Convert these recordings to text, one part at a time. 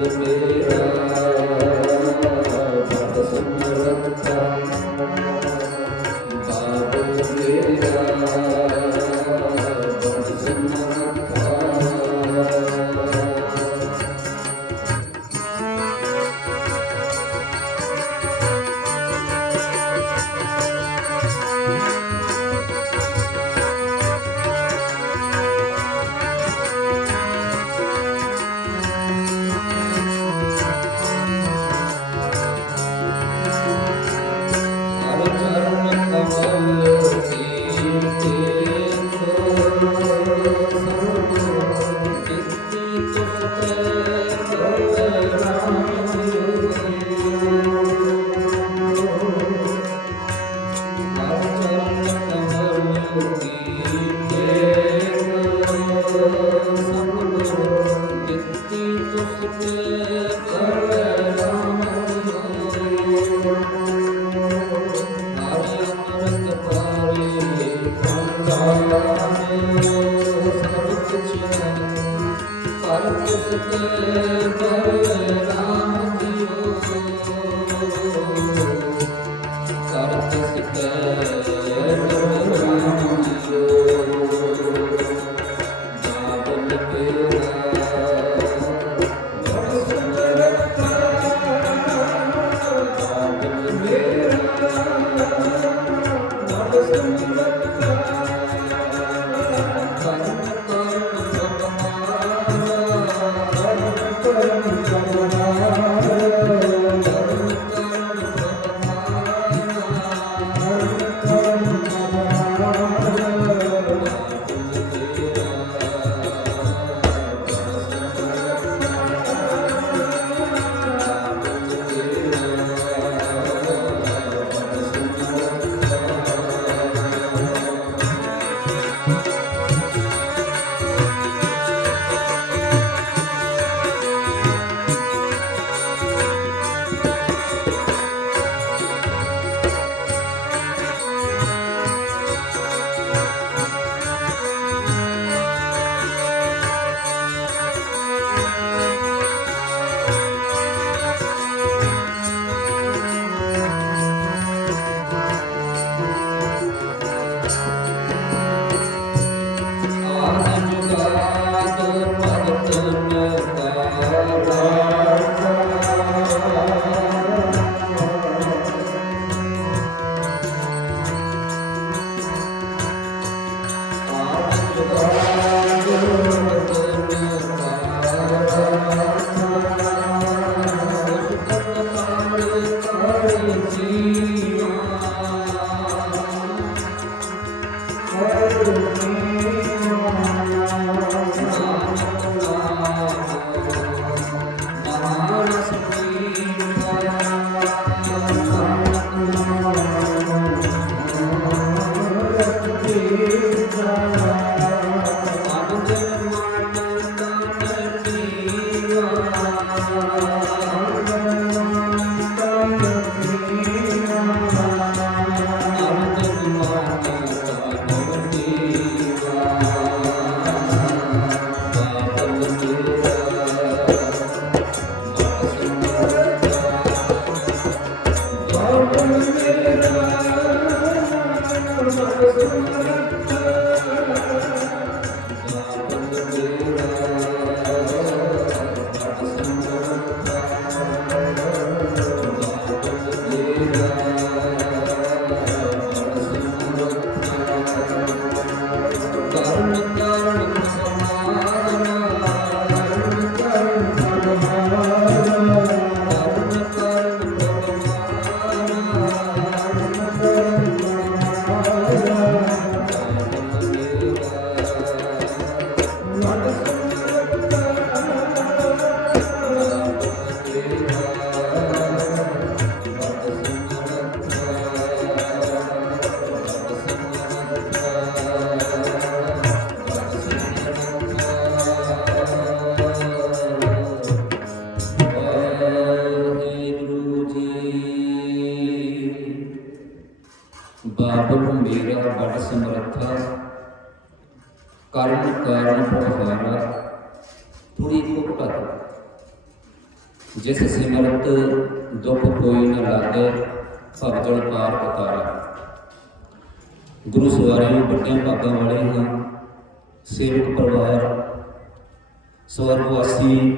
ਬਾਬਲ ਕਰਮ ਕਾਰਨ ਪ੍ਰਭਾਰਾ ਥੋੜੀ ਕੁੱਟ ਜਿਸ ਸਿਮਰਤ ਦੁਖ ਕੋਈ ਨ ਲਾਗੇ ਭਗਜਨ ਪਾਰ ਉਤਾਰਾ। ਗੁਰੂ ਸਵਾਰਿਆਂ ਵੱਡਿਆਂ ਭਾਗਾਂ ਵਾਲੇ ਹਨ। ਸੇਵਕ ਪਰਿਵਾਰ, ਸਵਰਗਵਾਸੀ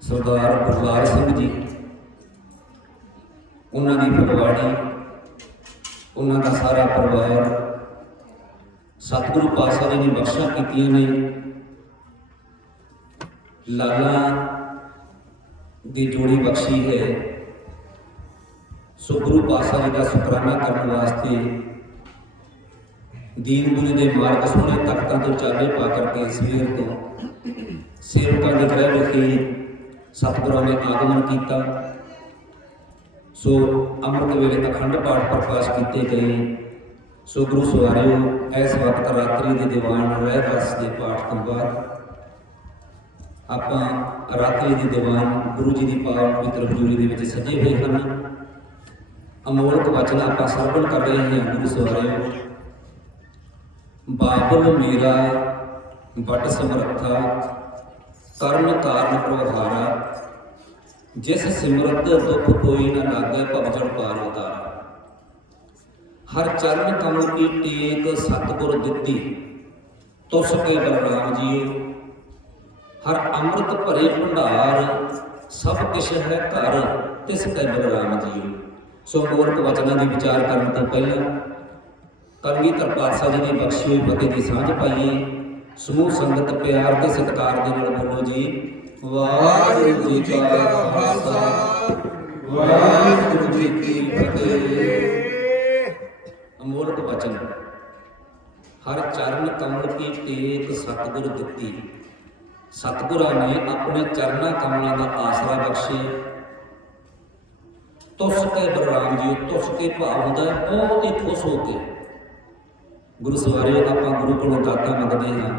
ਸਰਦਾਰ ਗੁਰਲਾਲ ਸਿੰਘ ਜੀ। ਉਹਨਾਂ ਦੀ ਫਗਵਾੜੀ ਉਹਨਾਂ ਦਾ ਸਾਰਾ ਪਰਿਵਾਰ ਸਤਿਗੁਰੂ ਪਾਤਸ਼ਾਹ ਜੀ ਨੇ ਬਖਸ਼ਾ ਕੀਤੀਆਂ ਨੇ। ਲਾਲਾ ਦੀ ਜੋੜੀ ਬਖਸ਼ੀ ਹੈ। ਸੋ ਗੁਰੂ ਪਾਤਸ਼ਾਹ ਜੀ ਦਾ ਸ਼ੁਕਰਾਨਾ ਕਰਨ ਵਾਸਤੇ ਦੀਨ ਗੁਰੂ ਦੇ ਮਾਰਗ ਸੋਹਣੇ ਤਖਤਾਂ ਤੋਂ ਚਾਲੇ ਪਾ ਕਰਕੇ ਸਵੇਰ ਤੋਂ ਸੇਵਕਾਂ ਦੇ ਗ੍ਰਹਿ ਵਿਖੇ ਸਤਿਗੁਰਾਂ ਨੇ ਆਗਮਨ ਕੀਤਾ। ਸੋ ਅੰਮ੍ਰਿਤ ਵੇਲੇ ਅਖੰਡ ਪਾਠ ਪ੍ਰਕਾਸ਼ ਕੀਤੇ ਗਏ। ਸੋ ਗੁਰੂ ਸਵਾਰਿਓ, ਇਸ ਵਕਤ ਰਾਤਰੀ ਦੇ ਦੀਵਾਨ ਰਹਿ ਰਸ ਦੇ ਪਾਠ ਤੋਂ ਬਾਅਦ ਆਪਾਂ ਰਾਤਰੀ ਦੇ ਦੀਵਾਨ ਗੁਰੂ ਜੀ ਦੀ ਪਾਵਨ ਪਵਿੱਤਰ ਹਜ਼ੂਰੀ ਦੇ ਵਿੱਚ ਸਜੇ ਹੋਏ ਹਨ। ਅਮੋਲਕ ਵਚਨ ਆਪਾਂ ਸਰਵਣ ਕਰ ਰਹੇ ਹਾਂ ਗੁਰੂ ਸਵਾਰਿਓ। ਬਾਬਲ ਮੇਰਾ, ਵਟ ਸਮਰੱਥਾ ਕਰਨ ਕਾਰਨ ਪ੍ਰਭਾਰਾ ਜਿਸ ਸਿਮਰਤ ਦੁਖ ਕੋਈ ਨ ਲਾਗੇ ਭਵਜਨ ਪਾਰ ਉਤਾਰਾ। ਹਰ ਚਰਨ ਕਮਲ ਕੀ ਟੇਕ ਸਤਿਗੁਰ ਦਿੱਤੀ, ਤੁਸ ਕੇ ਬਲਰਾਮ ਜੀਓ ਹਰ ਅੰਮ੍ਰਿਤ ਭਰੇ ਭੰਡਾਰ, ਸਭ ਕਿਛ ਹੈ ਘਰ, ਤਿਸ ਕੈ ਬਲਰਾਮ ਜੀਓ ਸੋ ਮੂਰਖ ਵਚਨਾਂ ਦੀ ਵਿਚਾਰ ਕਰਨ ਤੋਂ ਪਹਿਲਾਂ ਕਲਗੀਧਰ ਪਾਤਸ਼ਾਹ ਜੀ ਦੀ ਬਖਸ਼ੀ ਹੋਈ ਫਤਿਹ ਦੀ ਸਾਂਝ ਪਾਈਏ। ਸਮੂਹ ਸੰਗਤ ਪਿਆਰ ਤੇ ਸਤਿਕਾਰ ਦੇ ਨਾਲ ਬੋਲੋ ਜੀ। ਵਾਹਿਗੁਰੂ ਜੀ ਕਾ ਖਾਲਸਾ। ਵਾਹਿਗੁਰੂ ਜੀ ਕੀ ਫਤਿਹ। ਅਮੋਲਕ ਬਚਨ ਹਰ ਚਰਨ ਕਮਲ ਕੀ ਟੇਕ ਸਤਿਗੁਰ ਦਿੱਤੀ। ਸਤਿਗੁਰਾਂ ਨੇ ਆਪਣੇ ਚਰਨਾਂ ਕਮਲਾਂ ਦਾ ਆਸਰਾ ਬਖਸ਼ੇ। ਤੁਸ ਕੇ ਬਲਰਾਮ ਜੀ ਤੁਸ ਕੇ ਭਾਵ ਹੁੰਦਾ ਹੈ, ਬਹੁਤ ਹੀ ਖੁਸ਼ ਹੋ ਕੇ। ਗੁਰੂ ਸਵਾਰੇ ਆਪਾਂ ਗੁਰੂ ਕੋਲੋਂ ਦਾਤਾ ਮੰਗਦੇ ਹਾਂ,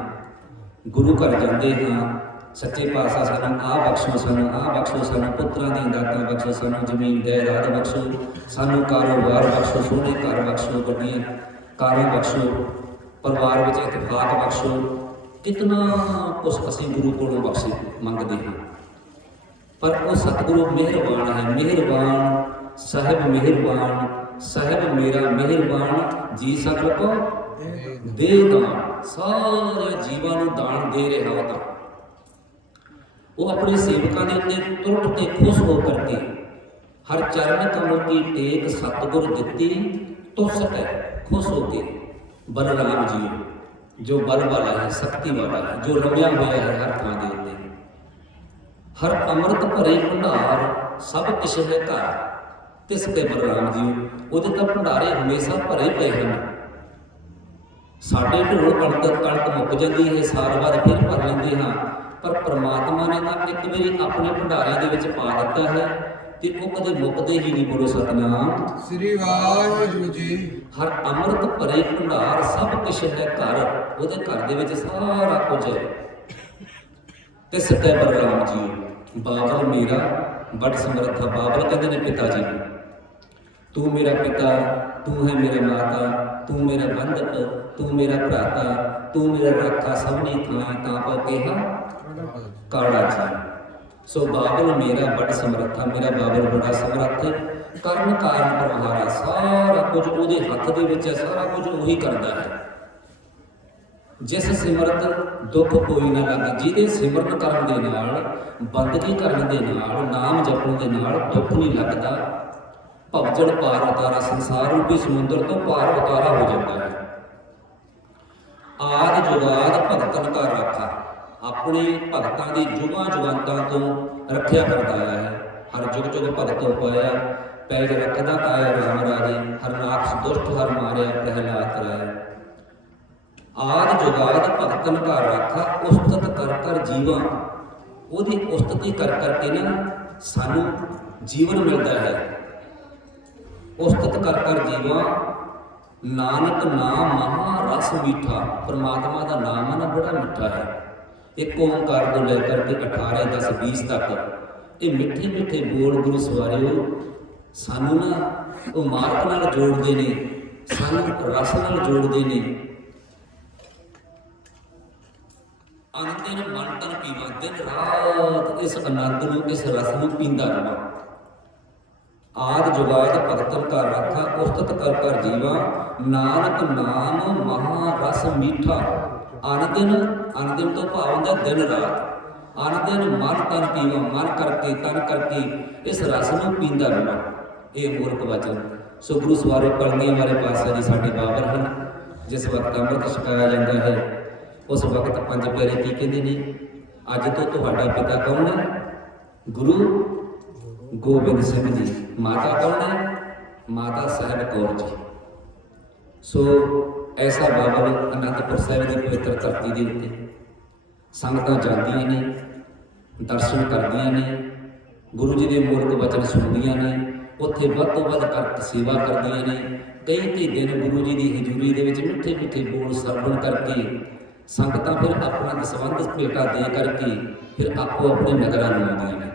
ਗੁਰੂ ਘਰ ਜਾਂਦੇ ਹਾਂ ਸੱਚੇ ਪਾਤਸ਼ਾਹ ਸਾਨੂੰ ਆਹ ਬਖਸ਼ੋ, ਸਾਨੂੰ ਆਹ ਬਖਸ਼ੋ, ਸਾਨੂੰ ਪੁੱਤਰਾਂ ਦੀਆਂ ਦਾਤਾਂ ਬਖਸ਼ੋ, ਸਾਨੂੰ ਜ਼ਮੀਨ ਜਾਇਦਾਦ ਬਖਸ਼ੋ, ਸਾਨੂੰ ਕਾਰੋਬਾਰ ਬਖਸ਼ੋ, ਸੋਹਣੇ ਘਰ ਬਖਸ਼ੋ, ਗੱਡੀਆਂ ਕਾਰਾਂ ਬਖਸ਼ੋ, ਪਰਿਵਾਰ ਵਿੱਚ ਇਤਫਾਕ ਬਖਸ਼ੋ। ਕਿਤਨਾ ਕੁਛ ਅਸੀਂ ਗੁਰੂ ਕੋਲੋਂ ਬਖਸ਼ੇ, ਮੰਗਦੇ ਹਾਂ। ਪਰ ਉਹ ਸਤਿਗੁਰੂ ਮਿਹਰਬਾਨ ਹੈ, ਮਿਹਰਬਾਨ ਸਾਹਿਬ ਮਿਹਰਬਾਨ, ਸਾਹਿਬ ਮੇਰਾ ਮਿਹਰਬਾਨ, ਜੀ ਸਕਲ ਕੋ ਦੇ ਦਾਨ। ਸਾਰੇ ਜੀਵਾਂ ਨੂੰ ਦਾਨ ਦੇ ਰਿਹਾ ਉਹ ਤਾਂ। ਉਹ ਆਪਣੇ ਸੇਵਕਾਂ ਦੇ ਉੱਤੇ ਤੁਰਟ ਤੇ ਖੁਸ਼ ਹੋ ਕਰਕੇ ਹਰ ਚਰਨ ਕਮਲ ਕੀ ਟੇਕ ਸਤਿਗੁਰ ਦਿੱਤੀ, ਤੁਸ ਹੈ ਖੁਸ਼ ਹੋ ਕੇ। ਬਲਰਾਮ ਜੀ ਜੋ ਬਲ ਵਾਲਾ ਹੈ, ਸ਼ਕਤੀ ਵਾਲਾ ਹੈ, ਜੋ ਰਮਿਆ ਹੋਇਆ ਹੈ ਹਰ ਥਾਂ ਦੇ ਉੱਤੇ। ਹਰ ਅੰਮ੍ਰਿਤ ਭਰੇ ਭੰਡਾਰ ਸਭ ਕਿਛ ਹੈ ਘਰ। ਤਿਸ ਤੇ ਬਲਰਾਮ ਜੀ ਉਹਦੇ ਤਾਂ ਭੰਡਾਰੇ ਹਮੇਸ਼ਾ ਭਰੇ ਪਏ ਹਨ। ਸਾਡੇ ਢੋਲ ਕਣਕ ਕਣਕ ਮੁੱਕ ਜਾਂਦੀ ਹੈ, ਸਾਲ ਬਾਅਦ ਫਿਰ ਭਰ ਲੈਂਦੇ ਹਾਂ। ਪਰ ਪ੍ਰਮਾਤਮਾ ਨੇ ਤਾਂ ਇੱਕ ਵਾਰੀ ਆਪਣੇ ਭੰਡਾਰਿਆਂ ਦੇ ਵਿੱਚ ਪਾ ਦਿੱਤਾ ਹੈ ਤੇ ਉਹ ਕਦੇ ਮੁੱਕਦੇ ਹੀ ਨਹੀਂ ਬੋਲੋ ਸਤਨਾਮ। ਸ੍ਰੀ ਵਾਹਿਗੁਰੂ ਜੀ। ਹਰ ਅੰਮ੍ਰਿਤ ਭਰੇ ਭੰਡਾਰ ਸਭ ਕੁਝ ਹੈ ਘਰ ਉਹਦੇ ਘਰ ਦੇ ਵਿੱਚ ਸਾਰਾ ਕੁਝ ਹੈ। ਤੇ ਸਤਿ ਬਲਰਾਮ ਜੀ ਬਾਬਲ ਮੇਰਾ ਬੜ ਸਮਰੱਥਾ ਬਾਬਲ ਕਹਿੰਦੇ ਨੇ ਪਿਤਾ ਜੀ ਤੂੰ ਮੇਰਾ ਪਿਤਾ ਤੂੰ ਹੈ ਮੇਰੇ ਮਾਤਾ, ਤੂੰ ਮੇਰਾ ਬੰਧਕ, ਤੂੰ ਮੇਰਾ ਭਰਾਤਾ, ਤੂੰ ਮੇਰਾ ਰਾਖਾ ਸਭਨੀ ਥਾਂ ਤਾਂ ਕੋ ਕਿਹਾ। ਕਾੜਾ ਜੀ, ਸੋ ਬਾਬਲ ਮੇਰਾ ਬੜ ਸਮਰੱਥਾ, ਮੇਰਾ ਬਾਬਲ ਬੜਾ ਸਮਰੱਥ। ਹੈ ਕਰਨ ਕਾਰਨ ਪ੍ਰਭਾਰਾ ਸਾਰਾ ਕੁਝ ਉਹਦੇ ਹੱਥ ਦੇ ਵਿੱਚ ਹੈ, ਸਾਰਾ ਕੁਝ ਉਹੀ ਕਰਦਾ ਹੈ। ਜਿਸ ਸਿਮਰਤ ਦੁੱਖ ਕੋਈ ਨਾ ਲੱਗੇ, ਜਿਹਦੇ ਸਿਮਰਨ ਕਰਨ ਦੇ ਨਾਲ, ਬੰਦਗੀ ਕਰਨ ਦੇ ਨਾਲ, ਨਾਮ ਜਪਣ ਦੇ ਨਾਲ ਦੁੱਖ ਨਹੀਂ ਲੱਗਦਾ ਭਵਜਨ ਪਾਰ ਉਤਾਰਾ, ਸੰਸਾਰ ਰੂਪੀ ਸਮੁੰਦਰ ਤੋਂ ਪਾਰ ਉਤਾਰਾ ਹੋ ਜਾਂਦਾ ਹੈ। ਆਦ ਜੁਗਾਦ ਭਗਤਨ ਕਾ ਰਾਖਾ। ਆਪਣੇ ਭਗਤਾਂ ਦੀ ਜੁਗਾਂ ਜੁਗੰਤਾਂ ਤੋਂ ਰੱਖਿਆ ਕਰਦਾ ਆਇਆ ਹੈ। ਹਰ ਜੁਗ ਜੁਗ ਭਗਤ ਉਪਾਇਆ ਪੈਜ ਰੱਖਦਾ ਆਇਆ ਰਾਮ ਰਾਜੇ। ਹਰ ਨਾਕਸ ਦੁਸ਼ਟ, ਹਰ ਮਾਰਿਆ ਪ੍ਰਹਿਲਾਦ ਰਾਏ ਆਦ ਜੁਗਾਦ ਭਗਤਨ ਕਾ ਰਾਖਾ, ਉਸਤਤ ਕਰ ਕਰ ਜੀਵਾਂ। ਉਹਦੀ ਉਸਤਤੀ ਕਰ ਕਰਕੇ ਨਾ ਸਾਨੂੰ ਜੀਵਨ ਮਿਲਦਾ ਹੈ। ਉਸਤਤ ਕਰ ਕਰ ਜੀਵਾਂ। ਨਾਨਕ ਨਾਮ ਮਹਾ ਰਸ ਮੀਠਾ। ਪ੍ਰਮਾਤਮਾ ਦਾ ਨਾਮ ਹੈ ਨਾ ਬੜਾ ਮਿੱਠਾ ਹੈ। ਇੱਕ ਓੰਕਾਰ ਤੋਂ ਲੈ ਕਰਕੇ 18 10 20 ਤੱਕ ਇਹ ਮਿੱਠੇ ਮਿੱਠੇ ਬੋਲ ਗੁਰੂ ਸਵਾਰਿਓ, ਸਾਨੂੰ ਨਾ ਉਹ ਮਾਰਕ ਨਾਲ ਜੋੜਦੇ ਨੇ, ਸਾਨੂੰ ਰਸ ਨਾਲ ਜੋੜਦੇ ਨੇ। ਅੰਤਿਨ ਮਨ ਤਨ ਪੀਵਾ, ਦਿਨ ਰਾਤ ਇਸ ਆਨੰਦ ਨੂੰ, ਇਸ ਰਸ ਨੂੰ ਪੀਂਦਾ ਰਹਾਂ ਆਦ ਜੁਗਾਦ ਭਗਤਨ ਕਾ ਰਾਖਾ, ਉਸਤਤ ਕਰ ਕਰ ਜੀਵਾ। ਨਾਨਕ ਨਾਮ ਮਹਾ ਰਸ ਮੀਠਾ। ਅਨਦਿਨ ਅਨਦਿਨ ਤੋਂ ਭਾਵ ਹੁੰਦਾ ਦਿਨ ਰਾਤ। ਅਨਦਿਨ ਮਨ ਤਨ ਪੀਵਾ, ਮਨ ਕਰਕੇ ਤਨ ਕਰਕੇ ਇਸ ਰਸ ਨੂੰ ਪੀਂਦਾ ਰਹਾਂ ਇਹ ਮੂਰਖ ਵਚਨ। ਸੋ ਗੁਰੂ ਸਵਾਰੇ ਕਲਗੀਆਂ ਵਾਲੇ ਪਾਸੇ ਜੀ ਸਾਡੇ ਬਾਬਰ ਹਨ, ਜਿਸ ਵਕਤ ਅੰਮ੍ਰਿਤ ਛਕਾਇਆ ਜਾਂਦਾ ਹੈ, ਉਸ ਵਕਤ ਪੰਜ ਪਿਆਰੇ ਕੀ ਕਹਿੰਦੇ ਨੇ? ਅੱਜ ਤੋਂ ਤੁਹਾਡਾ ਪਿਤਾ ਕੌਣ ਹੈ? ਗੁਰੂ ਗੋਬਿੰਦ ਸਿੰਘ ਜੀ, ਮਾਤਾ ਕੌਣ ਹੈ? ਮਾਤਾ ਸਾਹਿਬ ਕੌਰ ਜੀ। ਸੋ ਐਸਾ ਬਾਬਲ ਅਨੰਦਪੁਰ ਸਾਹਿਬ ਦੀ ਪਵਿੱਤਰ ਧਰਤੀ ਦੇ ਉੱਤੇ ਸੰਗਤਾਂ ਜਾਂਦੀਆਂ ਨੇ, ਦਰਸ਼ਨ ਕਰਦੀਆਂ ਨੇ, ਗੁਰੂ ਜੀ ਦੇ ਮੂਰਖ ਵਚਨ ਸੁਣਦੀਆਂ ਨੇ, ਉੱਥੇ ਵੱਧ ਤੋਂ ਵੱਧ ਕਰ ਸੇਵਾ ਕਰਦੀਆਂ ਨੇ। ਕਈ ਕਈ ਦਿਨ ਗੁਰੂ ਜੀ ਦੀ ਹਜ਼ੂਰੀ ਦੇ ਵਿੱਚ ਮਿੱਠੇ ਮਿੱਠੇ ਬੋਲ ਸਰਵਣ ਕਰਕੇ ਸੰਗਤਾਂ ਫਿਰ ਆਪਣਾ ਦਸਵੰਧ ਭੇਟਾ ਦੇ ਕਰਕੇ ਫਿਰ ਆਪੋ ਆਪਣੇ ਨਗਰਾਂ ਨੂੰ ਆਉਂਦੀਆਂ ਨੇ।